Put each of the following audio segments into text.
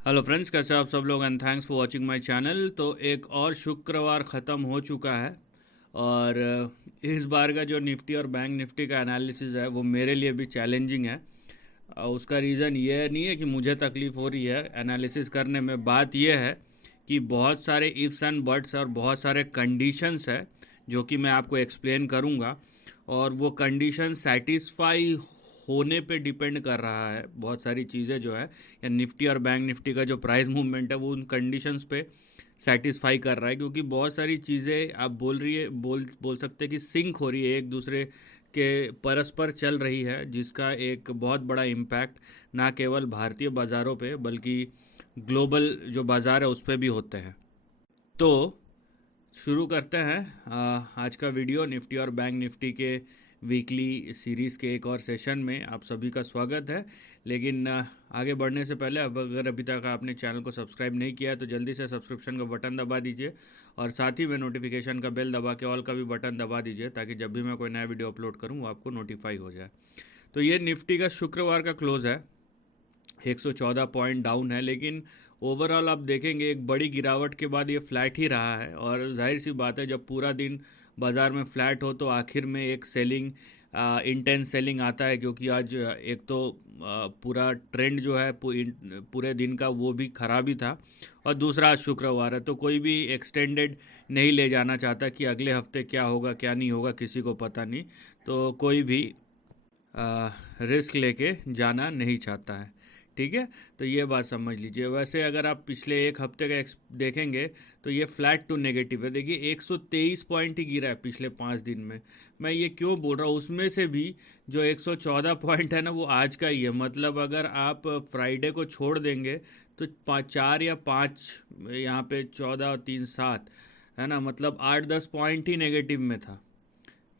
Hello friends, कैसे आप सब लोग and thanks for watching my channel. तो एक और शुक्रवार ख़त्म हो चुका है और इस बार का जो निफ्टी और बैंक निफ्टी का एनालिसिस है वो मेरे लिए भी चैलेंजिंग है। उसका रीज़न ये नहीं है कि मुझे तकलीफ़ हो रही है एनालिसिस करने में। बात यह है कि बहुत सारे इफ़्स एंड बट्स और बहुत सारे कंडीशंस है जो कि मैं आपको एक्सप्लेन करूँगा, और वो कंडीशन सेटिस्फाई होने पे डिपेंड कर रहा है। बहुत सारी चीज़ें जो है या निफ्टी और बैंक निफ्टी का जो प्राइस मूवमेंट है वो उन कंडीशंस पे सेटिस्फाई कर रहा है, क्योंकि बहुत सारी चीज़ें आप बोल सकते हैं कि सिंक हो रही है, एक दूसरे के परस्पर चल रही है, जिसका एक बहुत बड़ा इम्पैक्ट ना केवल भारतीय बाज़ारों पे बल्कि ग्लोबल जो बाज़ार है उस पर भी होते हैं। तो शुरू करते हैं आज का वीडियो। निफ्टी और बैंक निफ्टी के वीकली सीरीज़ के एक और सेशन में आप सभी का स्वागत है। लेकिन आगे बढ़ने से पहले अब अगर अभी तक आपने चैनल को सब्सक्राइब नहीं किया है तो जल्दी से सब्सक्रिप्शन का बटन दबा दीजिए और साथ ही में नोटिफिकेशन का बेल दबा के ऑल का भी बटन दबा दीजिए, ताकि जब भी मैं कोई नया वीडियो अपलोड करूँ वो आपको नोटिफाई हो जाए। तो ये निफ्टी का शुक्रवार का क्लोज़ है, 114 पॉइंट डाउन है, लेकिन ओवरऑल आप देखेंगे एक बड़ी गिरावट के बाद ये फ्लैट ही रहा है। और जाहिर सी बात है, जब पूरा दिन बाज़ार में फ्लैट हो तो आखिर में एक सेलिंग, इंटेंस सेलिंग आता है, क्योंकि आज एक तो पूरा ट्रेंड जो है पूरे दिन का वो भी ख़राब ही था, और दूसरा आज शुक्रवार है तो कोई भी एक्सटेंडेड नहीं ले जाना चाहता कि अगले हफ्ते क्या होगा क्या नहीं होगा, किसी को पता नहीं। तो कोई भी रिस्क लेके जाना नहीं चाहता है। ठीक है, तो ये बात समझ लीजिए। वैसे अगर आप पिछले एक हफ्ते का देखेंगे तो ये फ्लैट टू नेगेटिव है। देखिए 123 पॉइंट ही गिरा है पिछले 5 दिन में। मैं ये क्यों बोल रहा हूँ, उसमें से भी जो 114 पॉइंट है ना वो आज का ही है। मतलब अगर आप फ्राइडे को छोड़ देंगे तो 4 या 5, यहाँ पे 14 और 3 7 है ना, मतलब 8-10 पॉइंट ही नेगेटिव में था।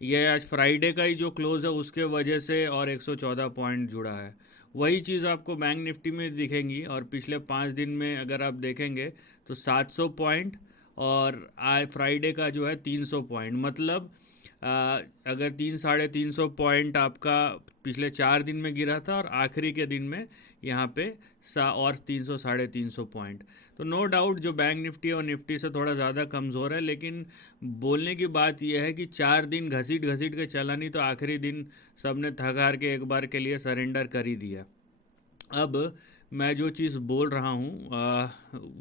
ये आज फ्राइडे का ही जो क्लोज़ है उसके वजह से और 114 पॉइंट जुड़ा है। वही चीज़ आपको बैंक निफ्टी में दिखेंगी, और पिछले 5 दिन में अगर आप देखेंगे तो 700 पॉइंट, और आज फ्राइडे का जो है 300 पॉइंट। मतलब अगर 300-350 पॉइंट आपका पिछले 4 दिन में गिरा था और आखिरी के दिन में यहाँ पे और 300-350 पॉइंट। तो नो डाउट जो बैंक निफ्टी और निफ्टी से थोड़ा ज़्यादा कमज़ोर है, लेकिन बोलने की बात यह है कि 4 दिन घसीट घसीट के चला, नहीं तो आखिरी दिन सब ने थक हार के एक बार के लिए सरेंडर कर ही दिया। अब मैं जो चीज़ बोल रहा हूँ,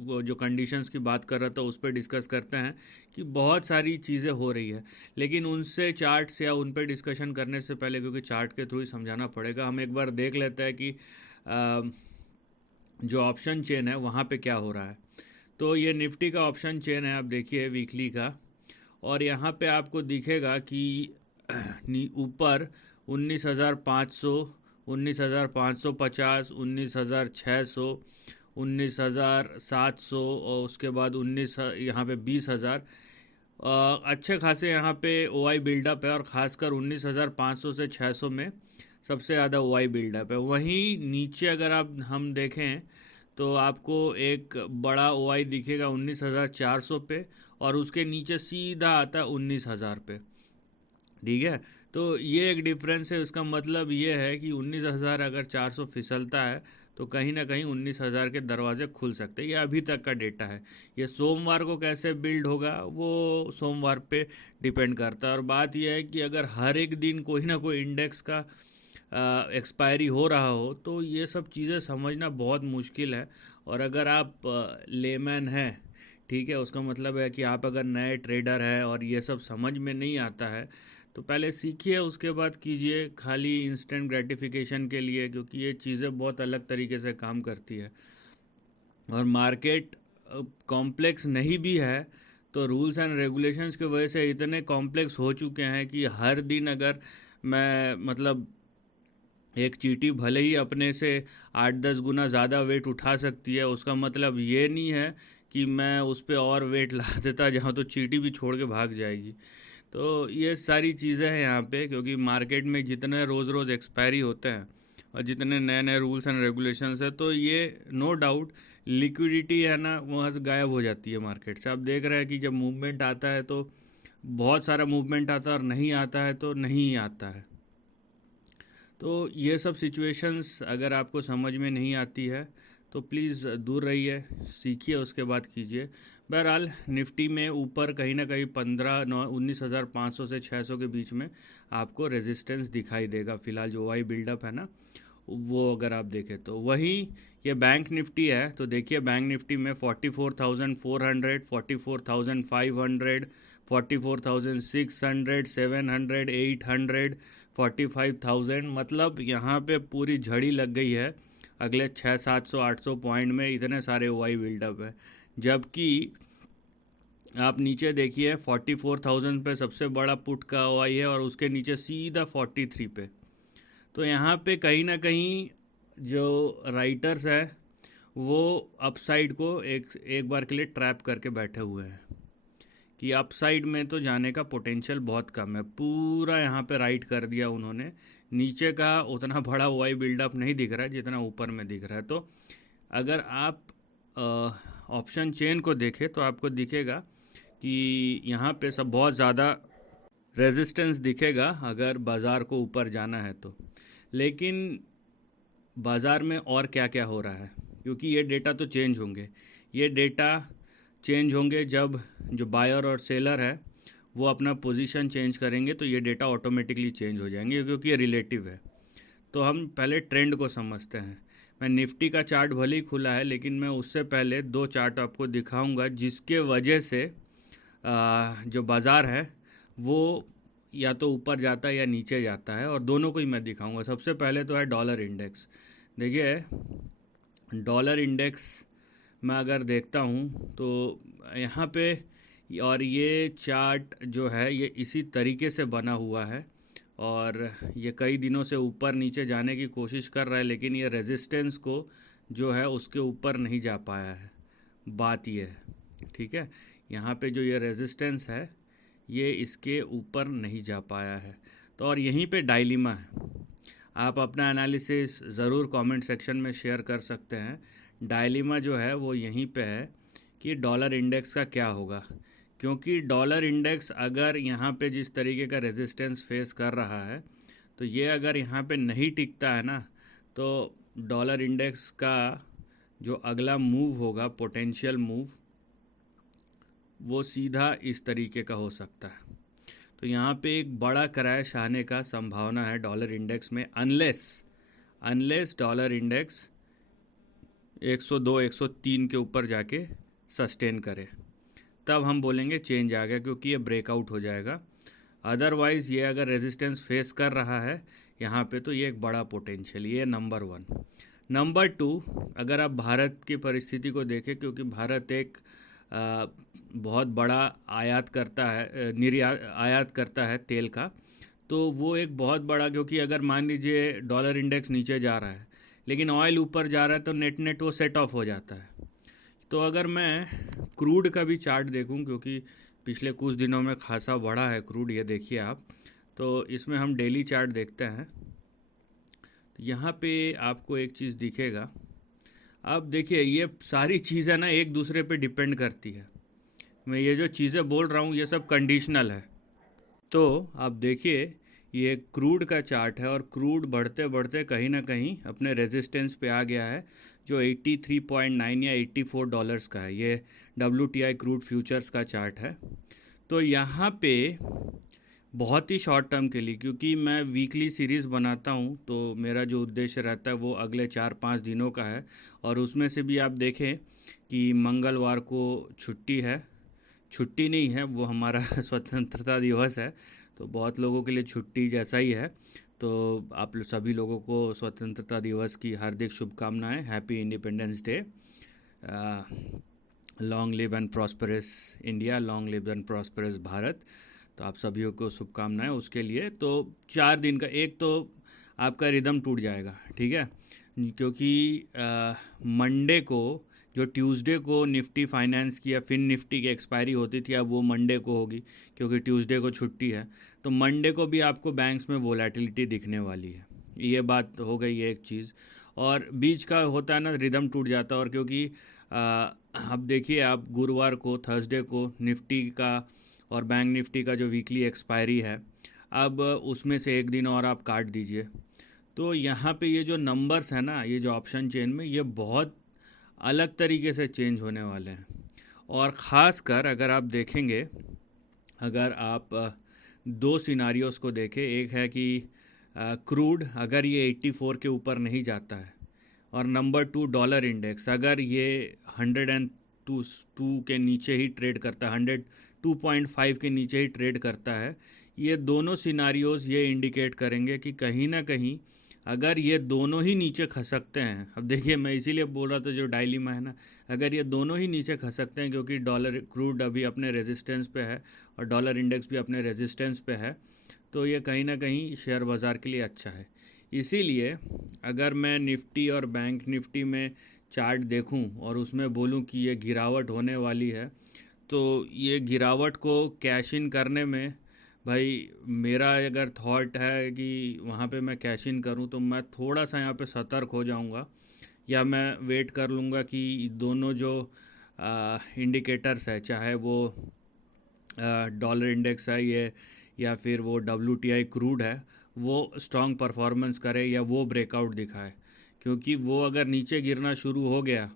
वो जो कंडीशंस की बात कर रहा था उस पर डिस्कस करते हैं कि बहुत सारी चीज़ें हो रही है, लेकिन उनसे चार्ट्स या उन पर डिस्कशन करने से पहले, क्योंकि चार्ट के थ्रू ही समझाना पड़ेगा, हम एक बार देख लेते हैं कि जो ऑप्शन चेन है वहाँ पे क्या हो रहा है। तो ये निफ्टी का ऑप्शन चेन है, आप देखिए वीकली का, और यहाँ पे आपको दिखेगा कि ऊपर 19,500, 19,550, 19,600, 19,700, और उसके बाद 19 यहाँ पे 20,000। अच्छे खासे यहाँ पे ओआई बिल्डअप है, और ख़ासकर 19,500 से 600 में सबसे ज़्यादा ओआई बिल्डअप है। वहीं नीचे अगर आप हम देखें तो आपको एक बड़ा ओआई दिखेगा 19,400 पे, और उसके नीचे सीधा आता है 19,000 पे। ठीक है, तो ये एक डिफरेंस है। उसका मतलब ये है कि 19,000 अगर 400 फिसलता है तो कहीं ना कहीं 19,000 के दरवाजे खुल सकते हैं। ये अभी तक का डेटा है। ये सोमवार को कैसे बिल्ड होगा वो सोमवार पे डिपेंड करता है। और बात यह है कि अगर हर एक दिन कोई ना कोई इंडेक्स का एक्सपायरी हो रहा हो तो ये सब चीज़ें समझना बहुत मुश्किल है। और अगर आप लेमैन हैं, ठीक है, उसका मतलब है कि आप अगर नए ट्रेडर हैं और ये सब समझ में नहीं आता है तो पहले सीखिए, उसके बाद कीजिए, खाली इंस्टेंट ग्रेटिफिकेशन के लिए, क्योंकि ये चीज़ें बहुत अलग तरीके से काम करती है। और मार्केट कॉम्प्लेक्स नहीं भी है तो रूल्स एंड रेगुलेशंस की वजह से इतने कॉम्प्लेक्स हो चुके हैं कि हर दिन अगर मैं मतलब एक चींटी भले ही अपने से 8-10 गुना ज़्यादा वेट उठा सकती है, उसका मतलब ये नहीं है कि मैं उस पर और वेट ला देता जहाँ तो चींटी भी छोड़ के भाग जाएगी। तो ये सारी चीज़ें हैं यहाँ पे, क्योंकि मार्केट में जितने रोज़ रोज़ एक्सपायरी होते हैं और जितने नए नए रूल्स एंड रेगुलेशंस है, तो ये नो डाउट लिक्विडिटी है ना वहाँ से गायब हो जाती है मार्केट से। आप देख रहे हैं कि जब मूवमेंट आता है तो बहुत सारा मूवमेंट आता है, और नहीं आता है तो नहीं आता है। तो ये सब सिचुएशंस अगर आपको समझ में नहीं आती है तो प्लीज़ दूर रहिए, सीखिए, उसके बाद कीजिए। बहरहाल निफ्टी में ऊपर कहीं ना कहीं 19,500 से 600 के बीच में आपको रेजिस्टेंस दिखाई देगा। फिलहाल जो वाई बिल्डअप है ना, वो अगर आप देखें तो वहीं ये बैंक निफ्टी है, तो देखिए बैंक निफ्टी में 44,400, 44,500, 44,600, 700, 800, 45,000, मतलब यहाँ पे पूरी झड़ी लग गई है। अगले 600-700-800 पॉइंट में इतने सारे वाई बिल्डअप है। जबकि आप नीचे देखिए 44,000 पे सबसे बड़ा पुट का वाई है और उसके नीचे सीधा 43 पे। तो यहाँ पे कहीं ना कहीं जो राइटर्स है वो अपसाइड को एक बार के लिए ट्रैप करके बैठे हुए हैं कि अपसाइड में तो जाने का पोटेंशियल बहुत कम है। पूरा यहाँ पे राइट कर दिया उन्होंने, नीचे का उतना बड़ा वाई बिल्डअप नहीं दिख रहा है जितना ऊपर में दिख रहा है। तो अगर आप ऑप्शन चेन को देखें तो आपको दिखेगा कि यहाँ पे सब बहुत ज़्यादा रेजिस्टेंस दिखेगा अगर बाज़ार को ऊपर जाना है तो। लेकिन बाज़ार में और क्या क्या हो रहा है, क्योंकि ये डेटा तो चेंज होंगे। ये डेटा चेंज होंगे जब जो बायर और सेलर है वो अपना पोजीशन चेंज करेंगे, तो ये डेटा ऑटोमेटिकली चेंज हो जाएंगे क्योंकि ये रिलेटिव है। तो हम पहले ट्रेंड को समझते हैं। मैं निफ्टी का चार्ट भले ही खुला है, लेकिन मैं उससे पहले दो चार्ट आपको दिखाऊंगा जिसके वजह से जो बाज़ार है वो या तो ऊपर जाता है या नीचे जाता है, और दोनों को ही मैं दिखाऊंगा। सबसे पहले तो है डॉलर इंडेक्स। देखिए डॉलर इंडेक्स मैं अगर देखता हूँ तो यहाँ पे, और ये चार्ट जो है ये इसी तरीके से बना हुआ है और ये कई दिनों से ऊपर नीचे जाने की कोशिश कर रहा है, लेकिन ये रेजिस्टेंस को जो है उसके ऊपर नहीं जा पाया है। बात ये है, ठीक है, यहाँ पे जो ये रेजिस्टेंस है ये इसके ऊपर नहीं जा पाया है। तो और यहीं पे डायलिमा है। आप अपना एनालिसिस ज़रूर कमेंट सेक्शन में शेयर कर सकते हैं। डायलिमा जो है वो यहीं पे है कि डॉलर इंडेक्स का क्या होगा, क्योंकि डॉलर इंडेक्स अगर यहाँ पे जिस तरीके का रेजिस्टेंस फेस कर रहा है, तो ये अगर यहाँ पे नहीं टिकता है ना, तो डॉलर इंडेक्स का जो अगला मूव होगा, पोटेंशियल मूव, वो सीधा इस तरीके का हो सकता है। तो यहाँ पे एक बड़ा क्रैश आने का संभावना है डॉलर इंडेक्स में, अनलेस डॉलर इंडेक्स 102 103 के ऊपर जाके सस्टेन करे, तब हम बोलेंगे चेंज आ गया, क्योंकि ये ब्रेकआउट हो जाएगा। अदरवाइज़ ये अगर रेजिस्टेंस फेस कर रहा है यहाँ पे, तो ये एक बड़ा पोटेंशियल, ये नंबर 1। नंबर 2, अगर आप भारत की परिस्थिति को देखें, क्योंकि भारत एक बहुत बड़ा आयात करता है, आयात करता है तेल का, तो वो एक बहुत बड़ा, क्योंकि अगर मान लीजिए डॉलर इंडेक्स नीचे जा रहा है लेकिन ऑयल ऊपर जा रहा है, तो नेट नेट वो सेट ऑफ हो जाता है। तो अगर मैं क्रूड का भी चार्ट देखूं, क्योंकि पिछले कुछ दिनों में खासा बढ़ा है क्रूड, ये देखिए आप, तो इसमें हम डेली चार्ट देखते हैं। तो यहाँ पे आपको एक चीज़ दिखेगा। अब देखिए ये सारी चीज़ें ना एक दूसरे पे डिपेंड करती है। मैं ये जो चीज़ें बोल रहा हूँ ये सब कंडीशनल है। तो आप देखिए ये क्रूड का चार्ट है और क्रूड बढ़ते बढ़ते कहीं ना कहीं अपने रेजिस्टेंस पे आ गया है, जो 83.9 या $84 का है। ये WTI क्रूड फ्यूचर्स का चार्ट है। तो यहाँ पे बहुत ही शॉर्ट टर्म के लिए, क्योंकि मैं वीकली सीरीज़ बनाता हूँ, तो मेरा जो उद्देश्य रहता है वो अगले 4-5 दिनों का है। और उसमें से भी आप देखें कि मंगलवार को छुट्टी है, छुट्टी नहीं है, वो हमारा स्वतंत्रता दिवस है, तो बहुत लोगों के लिए छुट्टी जैसा ही है। तो आप सभी लोगों को स्वतंत्रता दिवस की हार्दिक शुभकामनाएं। Happy independence day. Long live and prosperous India, long live and prosperous Bharat. तो आप सभी को शुभकामनाएं उसके लिए। तो 4 दिन का एक तो आपका रिदम टूट जाएगा, ठीक है, क्योंकि मंडे को, जो ट्यूसडे को निफ्टी फाइनेंस की या फिन निफ्टी की एक्सपायरी होती थी, अब वो मंडे को होगी क्योंकि ट्यूसडे को छुट्टी है। तो मंडे को भी आपको बैंक्स में वोलेटिलिटी दिखने वाली है। ये बात हो गई है एक चीज़। और बीच का होता है ना, रिदम टूट जाता है। और क्योंकि अब देखिए आप गुरुवार को, थर्सडे को निफ्टी का और बैंक निफ्टी का जो वीकली एक्सपायरी है, अब उसमें से एक दिन और आप काट दीजिए। तो यहाँ पे ये जो नंबर्स है ना, ये जो ऑप्शन चेन में, ये बहुत अलग तरीके से चेंज होने वाले हैं। और ख़ासकर अगर आप देखेंगे, अगर आप दो सिनारियोस को देखें, एक है कि क्रूड अगर ये 84 के ऊपर नहीं जाता है, और नंबर टू डॉलर इंडेक्स अगर ये 102 के नीचे ही ट्रेड करता है, 102.5 के नीचे ही ट्रेड करता है, ये दोनों सिनारियोज ये इंडिकेट करेंगे कि कहीं ना कहीं अगर ये दोनों ही नीचे खसकते हैं, अब देखिए मैं इसीलिए बोल रहा था जो डायलिमा है ना, अगर ये दोनों ही नीचे खसकते हैं क्योंकि डॉलर क्रूड अभी अपने रेजिस्टेंस पे है और डॉलर इंडेक्स भी अपने रेजिस्टेंस पे है, तो ये कहीं ना कहीं शेयर बाज़ार के लिए अच्छा है। इसीलिए अगर मैं निफ्टी और बैंक निफ्टी में चार्ट देखूं और उसमें बोलूं कि ये गिरावट होने वाली है, तो ये गिरावट को कैश इन करने में भाई मेरा अगर थॉट है कि वहाँ पे मैं कैश इन करूँ, तो मैं थोड़ा सा यहाँ पे सतर्क हो जाऊँगा, या मैं वेट कर लूँगा कि दोनों जो इंडिकेटर्स है, चाहे वो डॉलर इंडेक्स है ये या फिर वो WTI क्रूड है, वो स्ट्रॉन्ग परफॉर्मेंस करे या वो ब्रेकआउट दिखाए। क्योंकि वो अगर नीचे गिरना शुरू हो गया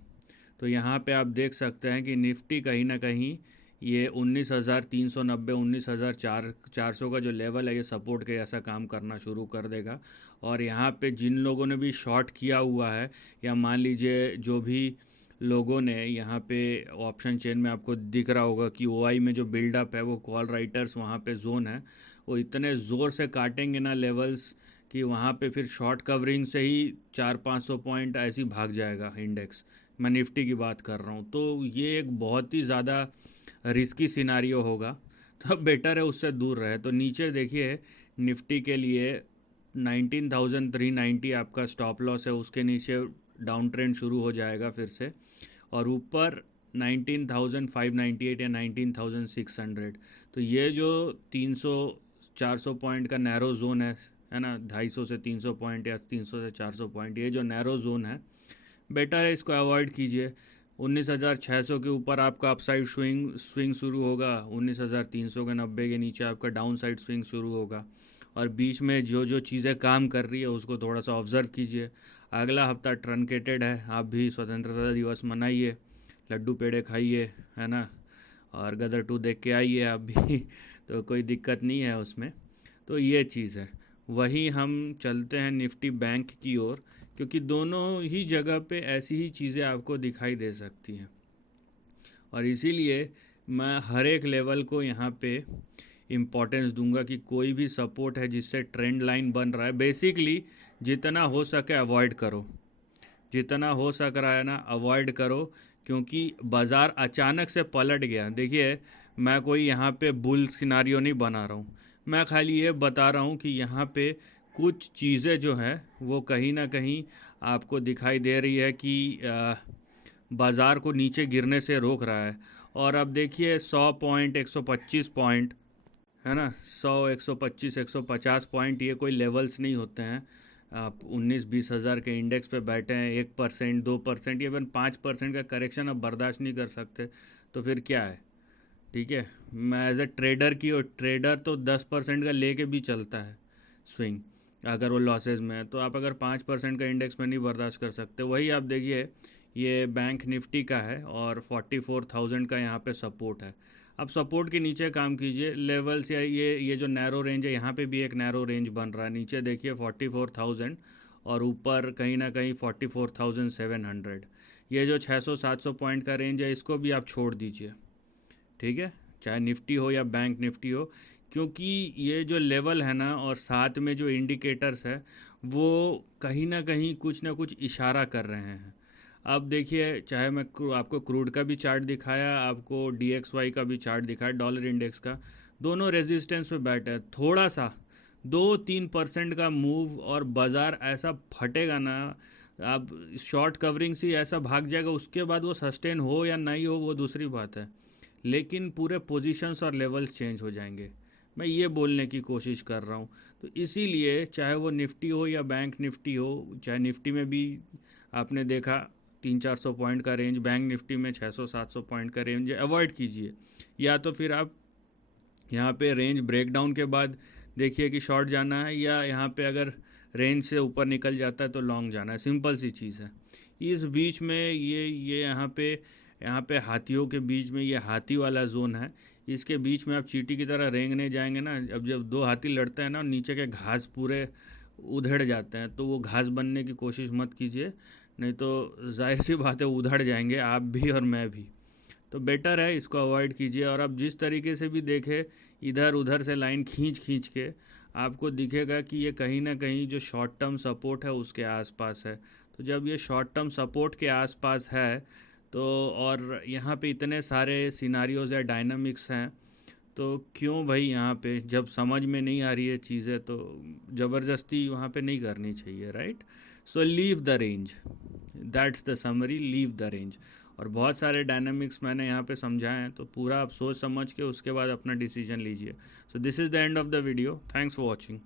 तो यहाँ पे आप देख सकते हैं कि निफ्टी कहीं ना कहीं ये 19,390 19,400 का जो लेवल है ये सपोर्ट के ऐसा काम करना शुरू कर देगा। और यहाँ पे जिन लोगों ने भी शॉर्ट किया हुआ है, या मान लीजिए जो भी लोगों ने यहाँ पे ऑप्शन चेन में आपको दिख रहा होगा कि OI में जो बिल्डअप है, वो कॉल राइटर्स वहाँ पे जोन है, वो इतने ज़ोर से काटेंगे ना लेवल्स कि वहाँ पे फिर शॉर्ट कवरिंग से ही 400-500 पॉइंट ऐसी भाग जाएगा इंडेक्स। मैं निफ्टी की बात कर रहा हूँ, तो ये एक बहुत ही ज़्यादा रिस्की सिनारियो होगा, तो बेटर है उससे दूर रहे। तो नीचे देखिए निफ्टी के लिए 19,390 आपका स्टॉप लॉस है, उसके नीचे डाउन ट्रेंड शुरू हो जाएगा फिर से, और ऊपर 19,598 या 19,600। तो ये जो 300-400 पॉइंट का नैरो जोन है ना, 250 से 300 पॉइंट या 300 से 400 पॉइंट, ये जो नैरो जोन है बेटर है इसको अवॉइड कीजिए। 19,600 के ऊपर आपका अपसाइड स्विंग शुरू होगा, 19,300 के 90 के नीचे आपका डाउन साइड स्विंग शुरू होगा, और बीच में जो जो चीज़ें काम कर रही है उसको थोड़ा सा ऑब्जर्व कीजिए। अगला हफ्ता ट्रंकेटेड है, आप भी स्वतंत्रता दिवस मनाइए, लड्डू पेड़े खाइए, है ना, और गदर 2 देख के आइए आप भी तो कोई दिक्कत नहीं है उसमें। तो ये चीज़ है। वहीं हम चलते हैं निफ्टी बैंक की ओर, क्योंकि दोनों ही जगह पे ऐसी ही चीज़ें आपको दिखाई दे सकती हैं, और इसीलिए मैं हर एक लेवल को यहाँ पे इम्पोर्टेंस दूंगा कि कोई भी सपोर्ट है जिससे ट्रेंड लाइन बन रहा है, बेसिकली जितना हो सके अवॉइड करो, जितना हो सक रहा है ना अवॉइड करो। क्योंकि बाज़ार अचानक से पलट गया, देखिए मैं कोई यहाँ पे बुल सिनारियो नहीं बना रहा हूँ, मैं खाली ये बता रहा हूँ कि यहाँ पे कुछ चीज़ें जो हैं वो कहीं ना कहीं आपको दिखाई दे रही है कि बाज़ार को नीचे गिरने से रोक रहा है। और अब देखिए 100 पॉइंट, 125 पॉइंट, है ना, 100, 125, 150 पॉइंट, ये कोई लेवल्स नहीं होते हैं। आप 19-20 हज़ार के इंडेक्स पे बैठे हैं, 1%, 2%, इवन 5% का करेक्शन आप बर्दाश्त नहीं कर सकते, तो फिर क्या है। ठीक है, मैं एज ए ट्रेडर की, और ट्रेडर तो 10% का लेके भी चलता है स्विंग, अगर वो लॉसेज में है, तो आप अगर 5% का इंडेक्स में नहीं बर्दाश्त कर सकते। वही आप देखिए ये बैंक निफ्टी का है और 44,000 का यहाँ पे सपोर्ट है। अब सपोर्ट के नीचे काम कीजिए लेवल्स, या ये जो नैरो रेंज है, यहाँ पे भी एक नैरो रेंज बन रहा है। नीचे देखिए 44,000 और ऊपर कहीं ना कहीं 44,700। ये जो 600-700 पॉइंट का रेंज है इसको भी आप छोड़ दीजिए, ठीक है, चाहे निफ्टी हो या बैंक निफ्टी हो, क्योंकि ये जो लेवल है ना और साथ में जो इंडिकेटर्स है वो कहीं ना कुछ इशारा कर रहे हैं। अब देखिए, चाहे मैं आपको क्रूड का भी चार्ट दिखाया, आपको DXY का भी चार्ट दिखाया, डॉलर इंडेक्स का, दोनों रेजिस्टेंस पे बैठे हैं। थोड़ा सा 2-3% का मूव और बाज़ार ऐसा फटेगा ना, आप शॉर्ट कवरिंग से ऐसा भाग जाएगा, उसके बाद वो सस्टेन हो या नहीं हो वो दूसरी बात है, लेकिन पूरे पोजीशंस और लेवल्स चेंज हो जाएंगे। मैं ये बोलने की कोशिश कर रहा हूँ। तो इसीलिए चाहे वो निफ्टी हो या बैंक निफ्टी हो, चाहे निफ्टी में भी आपने देखा 300-400 पॉइंट का रेंज, बैंक निफ्टी में 600-700 पॉइंट का रेंज, अवॉइड कीजिए। या तो फिर आप यहाँ पे रेंज ब्रेकडाउन के बाद देखिए कि शॉर्ट जाना है, या यहाँ पे अगर रेंज से ऊपर निकल जाता है तो लॉन्ग जाना है, सिंपल सी चीज़ है। इस बीच में ये यहाँ पे हाथियों के बीच में ये हाथी वाला जोन है। इसके बीच में आप चींटी की तरह रेंगने जाएंगे ना, अब जब दो हाथी लड़ते हैं ना, नीचे के घास पूरे उधड़ जाते हैं, तो वो घास बनने की कोशिश मत कीजिए, नहीं तो जाहिर सी बात है उधड़ जाएंगे आप भी और मैं भी। तो बेटर है इसको अवॉइड कीजिए। और अब जिस तरीके से भी देखे इधर उधर से लाइन खींच खींच के, आपको दिखेगा कि ये कहीं ना कहीं जो शॉर्ट टर्म सपोर्ट है उसके आसपास है। तो जब ये शॉर्ट टर्म सपोर्ट के आसपास है तो, और यहाँ पे इतने सारे सिनारियोज़ या डायनामिक्स हैं, तो क्यों भाई यहाँ पे जब समझ में नहीं आ रही है चीज़ें तो ज़बरदस्ती वहाँ पे नहीं करनी चाहिए, right. So leave the range, that's the summary, leave the range. और बहुत सारे डायनामिक्स मैंने यहाँ पे समझाए हैं, तो पूरा आप सोच समझ के उसके बाद अपना डिसीजन लीजिए। So this is the end of the video, thanks for watching.